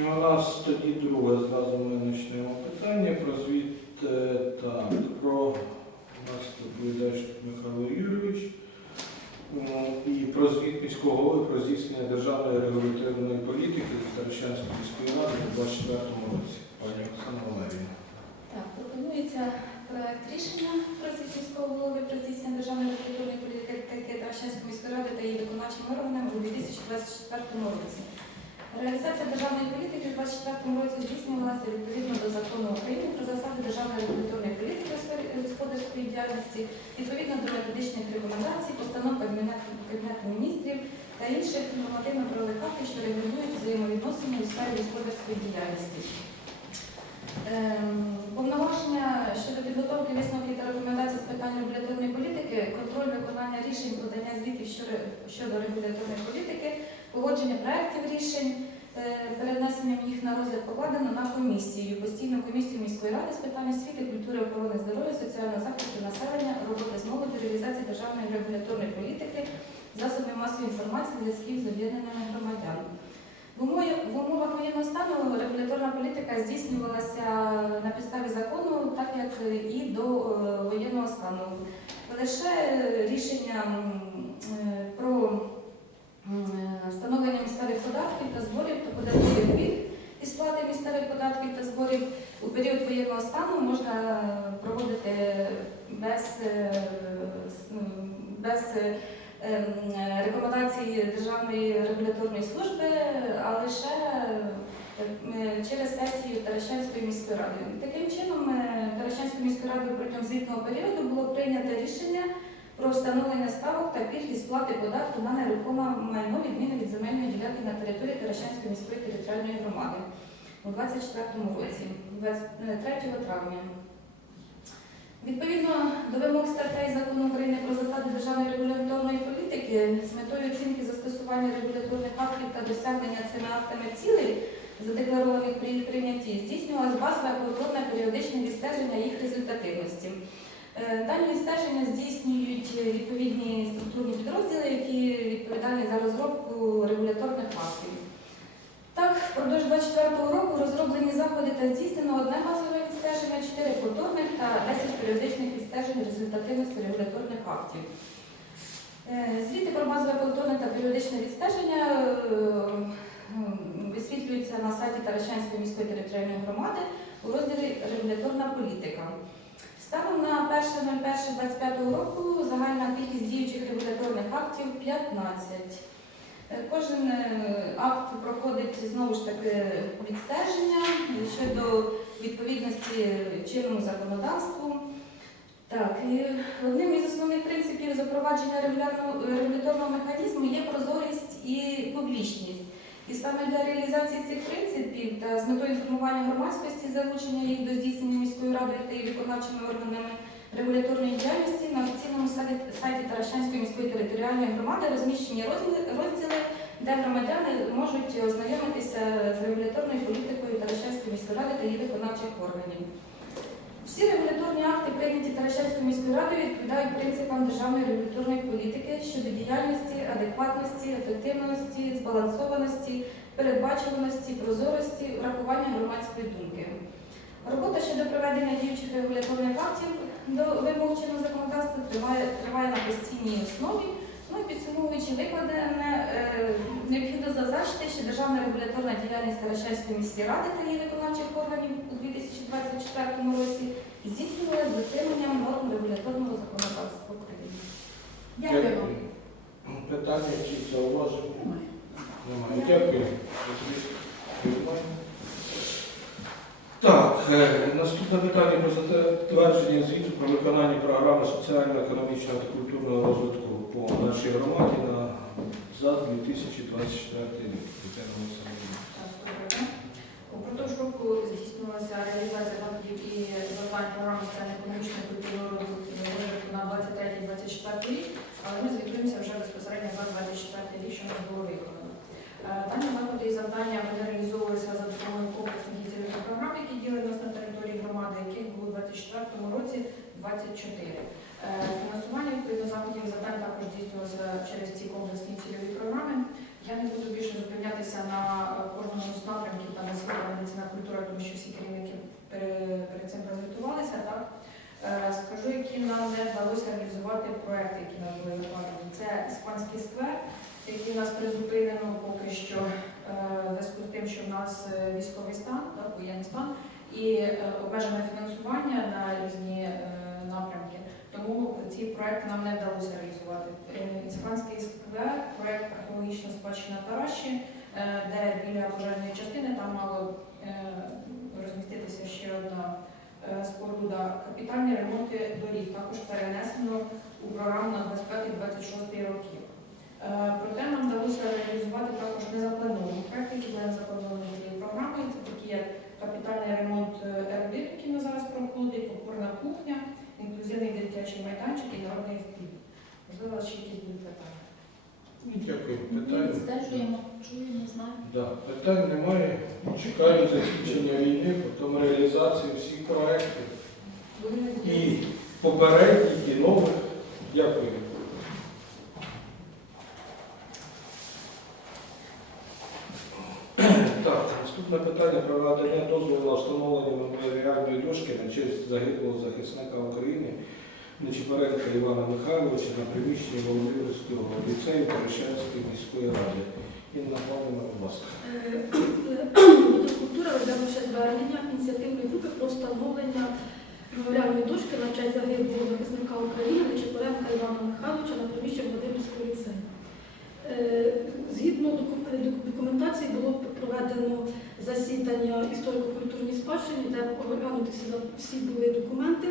У нас тоді друге зразу ми почнемо питання про звіт. е, Так, про нас доповідач Михайло Юрійович. І про звіт міського голови про здійснення державної регуляторної політики Таращанської міської ради у 2024 році. Пані Оксана Валеріївна. Так, пропонується проект рішення про звіт міського голови про здійснення державної регуляторної політики Таращанської міської ради та її виконавчим органам у 2024 році. Реалізація державної політики у 2024 році здійснювалася відповідно до закону України про засади державної регуляторної політики у сфері господарської діяльності, відповідно до методичних рекомендацій, постанов Кабінету міністрів та інших нормативно-правових актів, що регулюють взаємовідносини у сфері господарської діяльності. Ем, Повноваження щодо підготовки висновків та рекомендацій з питань регуляторної політики, контроль виконання рішень, подання звітів щодо регуляторної політики, погодження проєктів рішень, е, перенесенням їх на розгляд покладено на комісію, постійну комісію міської ради з питань освіти, культури, охорони здоров'я, соціального захисту населення, роботи з молоддю, реалізації державної регуляторної політики, засобів масової інформації, зв'язків з об'єднаними громадян. В умовах воєнного стану регуляторна політика здійснювалася на підставі закону, так як і до е, воєнного стану. Лише рішення е, про встановлення місцевих податків та зборів та податкових пільг і сплати місцевих податків та зборів у період воєнного стану можна проводити без, е, без е, ем, рекомендацій Державної регуляторної служби, а лише е, через сесію Таращанської міської ради. Таким чином, е, Таращанською міською радою протягом звітного періоду було прийнято рішення про встановлення ставок та пільг сплати податку на нерухоме майно відміни від земельної ділянки на території Таращанської міської територіальної громади у 2024 році, 23 травня. Відповідно до вимог статей закону України про засади державної регуляторної політики з метою оцінки застосування регуляторних актів та досягнення цими актами цілей, задекларованих при їх прийнятті, здійснювалось базове повторне періодичне відстеження їх результативності. Е, Дані відстеження здійснюють відповідні структурні підрозділи, які відповідальні за розробку регуляторних актів. Так, впродовж 2024 року розроблені заходи та здійснено одне базове відстеження, 4 повторних та 10 періодичних відстежень результативності регуляторних актів. Е, Звіти про базове повторне та періодичне відстеження е, висвітлюються на сайті Таращанської міської територіальної громади у розділі Регуляторна політика. Станом на 1.01.25 року загальна кількість діючих регуляторних актів 15. Е, Кожен е, акт проходить знову ж таки відстеження щодо відповідності чинному законодавству. Так, і одним із основних принципів запровадження регуляторного механізму є прозорість і публічність. І саме для реалізації цих принципів та з метою інформування громадськості, залучення їх до здійснення міською радою та її виконавчими органами регуляторної діяльності на офіційному сайті, Таращанської міської територіальної громади розміщені розділи, де громадяни можуть ознайомитися з регуляторною політикою Таращанської міської ради та її виконавчих органів. Всі регуляторні акти, прийняті Таращанською міською радою, відповідають принципам державної регуляторної політики щодо діяльності, адекватності, ефективності, збалансованості, передбачуваності, прозорості, врахування громадської думки. Робота щодо проведення діючих регуляторних актів до вимог чинного законодавства триває, триває на постійній основі. Ну підсумовуючи викладене, е, необхідно зазначити, що державна регуляторна діяльність Таращанської міської ради та її виконавчих органів у 2024 році здійснювалася з дотриманням норм регуляторного законодавства України. Дякую. Питання чи зауваження? Немає. Дякую. Так, е, наступне питання про затвердження звіту про виконання програми соціально-економічного та культурного розвитку по нашій громаді на за 2024 рік. Упродовж року здійснювалася реалізація заходів і завдань програми соціально-економічного і культурного розвитку на 23-24 рік, але ми звітуємося вже безпосередньо за 24 рік, що нас було виконано. Е, Дані заходи і завдання вони реалізовувалися за допомогою комплексних і цільових програм, які діяли нас на території громади, яких було у 24 році 24. Е, Фінансування відповідно заходів завдань також здійснювалося через ці комплексні цільові програми. Я не буду більше зупинятися на е, кожному з напрямків та на культура, тому що всі керівники перед цим розвитувалися, так? Е, Скажу, які нам не вдалося реалізувати проекти, які нам були накладені. Це іспанський сквер, який у нас призупинено поки що в зв'язку з тим, що в нас військовий стан, так, воєнний стан, і обмежене фінансування на різні ці проекти нам не вдалося реалізувати. Е, Іспанський сквер, проект археологічна спадщина Тараші, е, де біля пожежної частини там мало е, розміститися ще одна споруда. Капітальні ремонти доріг також перенесено у програму на 25-26 роки. Е, Проте нам вдалося реалізувати також незаплановані проекти, які були заплановані цією програмою. Це такі як капітальний ремонт е, який нас зараз проходить, опорна кухня, інклюзивний дитячий майданчик і народний впів. Можливо, ще якісь будуть питання. Дякую. Ми Питання? стежуємо, чуємо, знаємо. Да, питань немає. Чекаю закінчення війни, потім реалізації всіх проєктів. І попередніх, і нових. Дякую. Так, наступне питання про надання дозволу на встановлення меморіальної дошки на честь загиблого захисника України Нечипоренка Івана Михайловича на приміщенні Володимирського ліцею Перещанської міської ради. Інна Павловна, будь ласка. Відділ культури ще звернення ініціативної групи про встановлення меморіальної дошки на честь загиблого захисника України Нечипоренка Івана Михайловича на приміщенні Володимирського ліцею. Е, Згідно е, документації було проведено засідання історико-культурній спадщині, де оглянуті всі, були документи.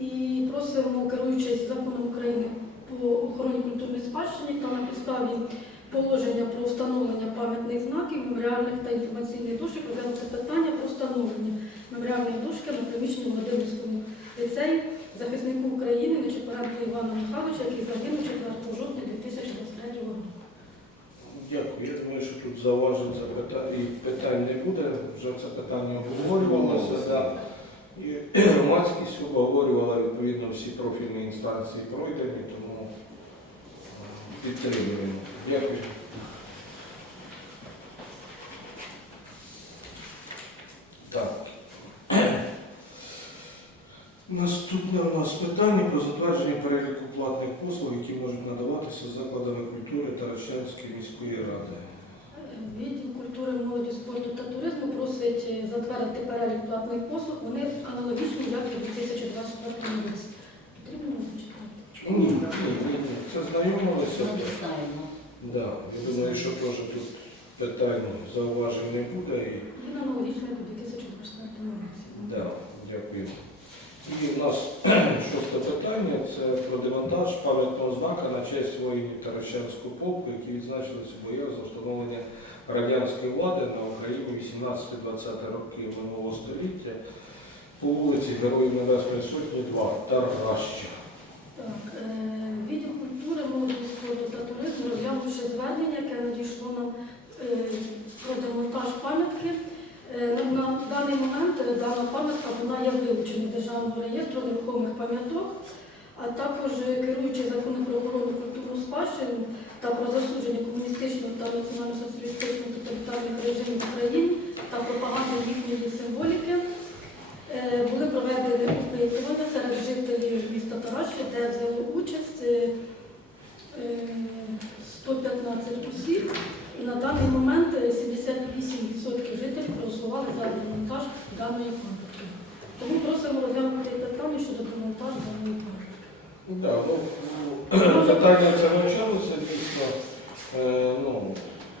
І просимо, керуючись законом України по охороні культурної спадщини та на підставі положення про встановлення пам'ятних знаків, меморіальних та інформаційних дошок розглянути питання про встановлення меморіальної дошки на приміщенні Володимирському ліцеї захиснику України Нечипоренко Івана Михайловича, який загинув 4 жовтня 2023 року. Дякую. Я думаю, що тут зауважень і питань не буде. Вже це питання обговорювалося. Да. І громадськість обговорювала відповідно всі профільні інстанції пройдені, тому е, підтримуємо. Дякую. Так. Наступне у нас питання про затвердження переліку платних послуг, які можуть надаватися закладами культури Таращанської міської ради. Відділ культури, молоді, спорту та туризму просить е, затвердити перелік платних послуг. Вони аналогічні, як і у 2024 році. Потрібно зачитати. Ні, ні, ні, ні. Це знайомилися. Да. Я думаю, що теж тут питань зауважень не буде. І, Він аналогічний як у 2024 році. да, дякую. І в нас шосте питання це про демонтаж пам'ятного знака на честь воїнів Таращанського полку, які відзначилися в боях за встановлення радянської влади на Україні 18-20 років минулого століття по вулиці Героїв Небесної Сотні 2 Тараща. Так, е, відділ культури, молоді, та туризму розглянувши звернення, яке надійшло нам е, про демонтаж пам'ятки. Е, На, даний момент дана пам'ятка вона є вилучена державного реєстру нерухомих пам'яток, а також е, керуючи законом про охорону культурну спадщину та про засудження комуністичного та національно-соціалістичного тоталітарних режимів в Україні та пропаганду їхньої символіки. Е, Були проведені опитування серед жителів міста Тараші, де взяли участь е, е, 115 осіб. І на даний момент е, 78% жителів проголосували за демонтаж даної пам'ятки. Тому просимо розглянути питання щодо демонтажу даної пам'ятки. Да, ну, питання це вивчалося дійсно. Е, ну,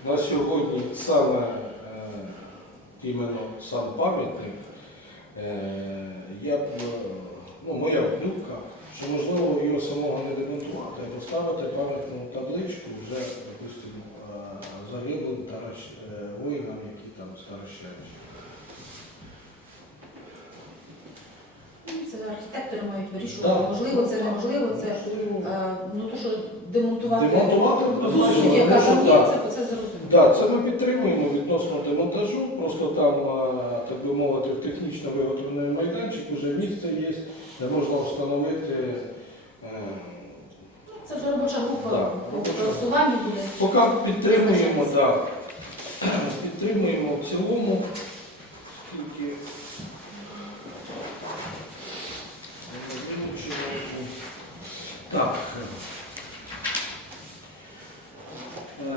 на сьогодні саме е, іменно сам пам'ятник, е, я б, е, ну, моя думка, що можливо його самого не демонтувати, а поставити пам'ятну табличку вже, допустимо, загиблим воїнам, які там старощають. Це архітектори мають Да. вирішувати. Можливо, це неможливо. Це е, ну то, що демонтувати Демонтувати ту однозначно, яка там є, це, це зрозуміло. Так, це ми підтримуємо відносно демонтажу. Просто там, так би мовити, в технічно виготовлений майданчик вже місце є, де можна встановити. е, Це вже робоча група по буде. Поки підтримуємо, так. Підтримуємо в цілому. Скільки Так.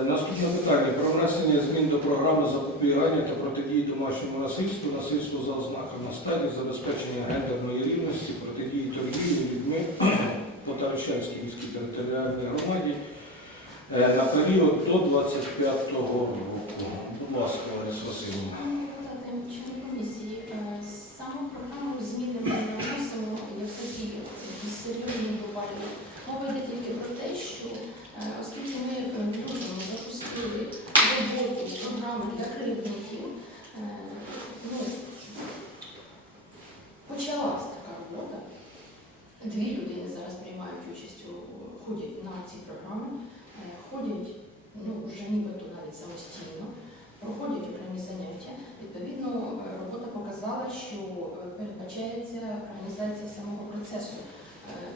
Е, Наступне питання про внесення змін до програми запобігання та протидії домашньому насильству, насильству за ознаками статі, забезпечення гендерної рівності, протидії торгівлі людьми по Таращанській міській територіальній громаді е, на період до 25-го року. Будь ласка, Лариса Васильівна. Комісії, е, саме програму зміни ми вносимо як такі серйозні глобальні. Мова йде тільки про те, що е, оскільки ми е, дружно запустили роботу програми для кривдників, е, ну, почалась така робота. Дві людини зараз приймають участь у ходять на ці програми, е, ходять ну, вже нібито навіть самостійно, проходять окремі заняття. Відповідно, е, робота показала, що е, передбачається організація самого процесу е,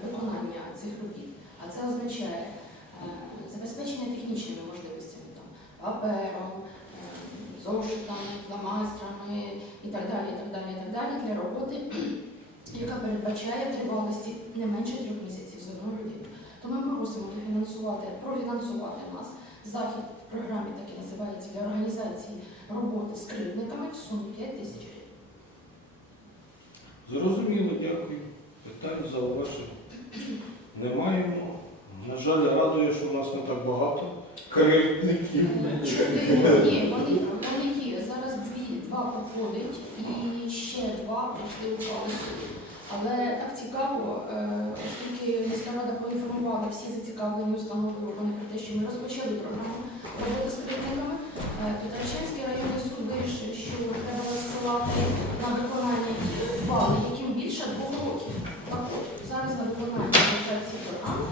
виконання цих робіт. А це означає е, забезпечення технічними можливостями там, папером, е, зошитами, фломастерами і так далі, і так далі, і так далі для роботи, яка передбачає тривалості не менше трьох місяців з одною людиною. Тому ми просимо дофінансувати, профінансувати нас захід в програмі, так і називається для організації роботи з кривдниками в сумі 5 тисяч гривень. Зрозуміло, дякую. Питань, зауважень не маємо. На жаль, радує, що у нас не так багато кривдників. Ні, вони, вони є. Зараз дві, два проходить і ще два прийшли у суду. Але так цікаво, е, оскільки міська рада поінформувала всі зацікавлені установи органи про те, що ми розпочали програму роботи з кредитниками, е, то Таращанський районний суд вирішив, що треба висилати на виконання бали, яким більше двох років. Так от, зараз на виконання ці програми,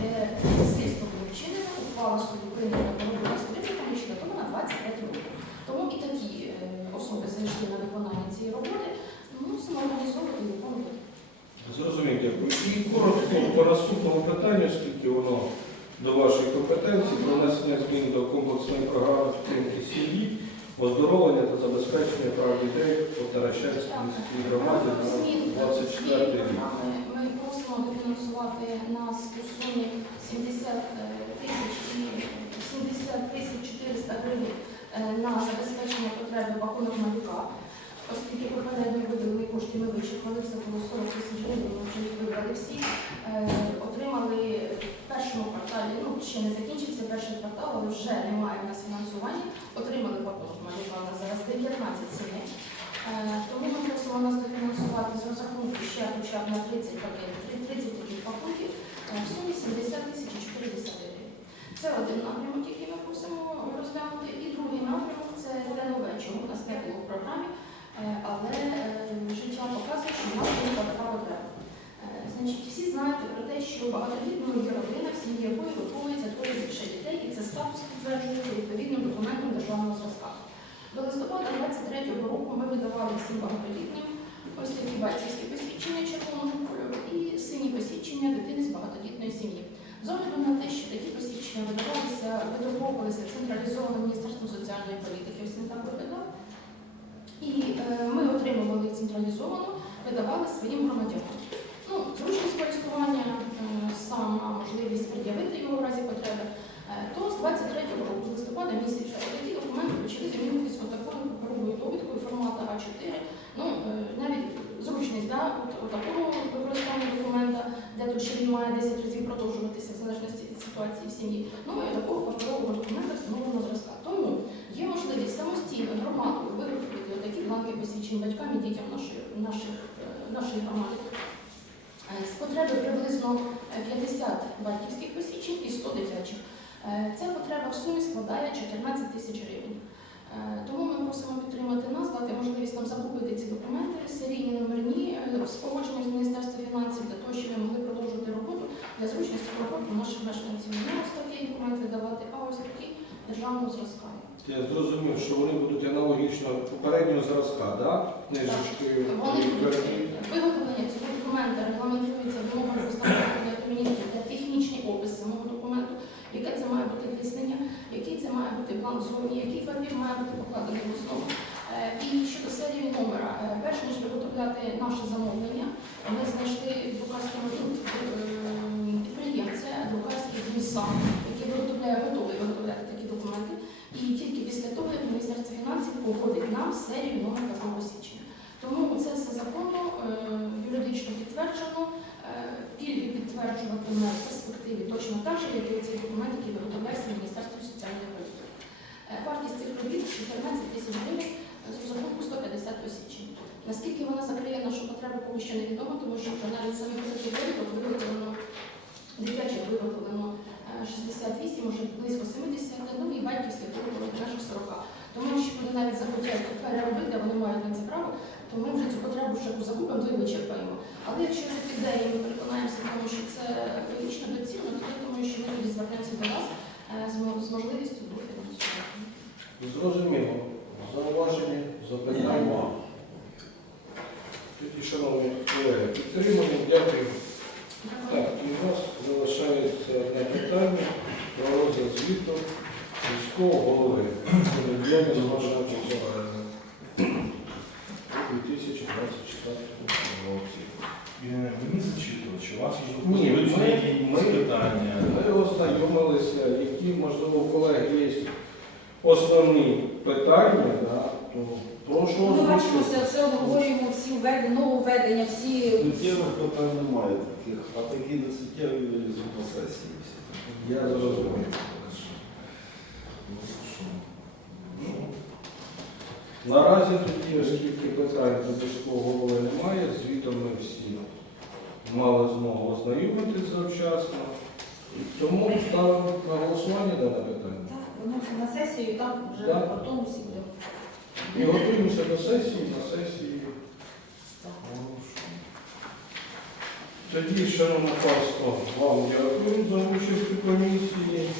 де насильство було вчинено, ухвала суду прийнята по роботі з кредитниками, що датована на 23 року. Тому і такі е, особи зайшли на виконання цієї роботи, мусимо організовувати і виконувати. Зрозумів, дякую. І коротко по наступному питанню, оскільки воно до вашої компетенції, про внесення змін до комплексної програми підтримки сім'ї, оздоровлення та забезпечення прав дітей по Таращанській міській громаді на 24 рік. ми просимо дофінансувати нас у сумі 70 тисяч і 70 тисяч 400 гривень е, на забезпечення потреби Бакунок Малюка. Оскільки попередньо виділені кошти ми вичерпали, це було 40 тисяч гривень, ми вже вибрали всі. Е, Отримали в першому кварталі, ну ще не закінчився перший квартал, але вже немає в нас фінансування. Отримали Малюка зараз 19 сімей. Е, Тому ми просимо нас дофінансувати з розрахунку ще хоча б на 30 пакетів, 30 таких пакунків е, в сумі 70 тисяч 400 гривень. Це один напрямок, який ми просимо розглянути. І другий напрямок це те нове, чому у нас не було в програмі, але е, життя показує, що в нас є така. Е, Значить, всі знаєте про те, що багатодітною є родина, в сім'ї якої виховується троє більше дітей, і це статус підтверджується відповідним документом державного зразка. До листопада 23-го року ми видавали всім багатодітним ось такі батьківські посвідчення червоного кольору і сині посвідчення дитини з багатодітної сім'ї. З огляду на те, що такі посвідчення видавалися, видруковувалися централізовано Міністерством соціальної політики, ось не так виглядав. І е, ми отримували їх централізовано, видавали своїм громадянам. Ну, зручність користування, е, сама можливість пред'явити його в разі потреби, Е, то з 23 року, листопада місяця, такі документи почали замінюватися отакою паперовою довідкою формату А4. Ну, е, навіть зручність да, от, от такого використання документа, де тут ще він має 10 разів продовжуватися в залежності від ситуації в сім'ї. Ну і такого паперового документа встановленого зразка. Тому є можливість самостійно громадою виготовити такі бланки батькам і дітям нашої, е, громади. Е, З потреби приблизно е, 50 батьківських посвідчень і 100 дитячих. Е, Ця потреба в сумі складає 14 тисяч гривень. Е, Тому ми просимо підтримати нас, дати можливість нам закупити ці документи, серійні номерні, е, з погодженням з Міністерства фінансів, для того, щоб ми могли продовжувати роботу для зручності роботи наших мешканців. Не ось такий документ видавати, а ось такі державного зразка. Я зрозумів, що вони будуть аналогічно попереднього зразка, да? книжечки. Вони будуть виготовлення цього документа регламентується вимогами встановлення кабінетів для технічний опис самого документу, яке це має бути тиснення, який це має бути бланк зовні, який папір має бути покладений в основу. Е, І щодо серії номера, перш ніж виготовляти наше замовлення. Ми знайшли друкарському підприємця, друкарський ДМСА, який виготовляє, готовий виготовляти такі документи. І тільки після того, як Міністерство фінансів погодить нам серію номер такого посвідчення. Тому це все законно, е, юридично підтверджено. Е, Пільги підтверджуватиме в перспективі точно так же, як і ці документи, які виготовляються Міністерством соціальної політики. Е, Вартість цих робіт 14 тисяч гривень з розрахунку 150 посвідчень. Наскільки вона закриє нашу потребу, поки що невідомо, тому що навіть самих таких виробок виготовлено дитячих виготовлено 68, може близько 70, ну і батьківських в межах 40. Тому якщо вони навіть захотять переробити, а вони мають на це право, то ми вже цю потребу ще закупимо, то й вичерпаємо. Але якщо це піде і ми переконаємося в тому, що це логічно доцільно, то я думаю, що ми тоді звернемося до вас е, з мо- з можливістю дофінансувати. Зрозуміло. Зауваження, запитання. Шановні колеги, підтримуємо, дякую. Так, і у нас залишається одне питання про розгляд звіту міського голови. Діяльність вашого часу у 2024 році. І не мені зачитувати, чи у вас вже Ні, ми- визначені ми- якісь питання. Ми ознайомилися, які, можливо, у колеги є основні питання, да, то прошу Ми бачимо, озвучити. все, обговорюємо, всі введення, нововведення, всі Суттєвих питань немає таких, а такі не суттєві вилізуть на сесії всі. Я зрозумів. Ну, Наразі тоді, оскільки питань до міського голови немає, звітом ми всі мали змогу ознайомитись завчасно. Тому ставимо на голосування дане питання. так, виносимо на сесію, там вже Так. потім всі будемо. І готуємося до сесії, на сесії. Тоді, шановне панство, вам дякую за участь у комісії.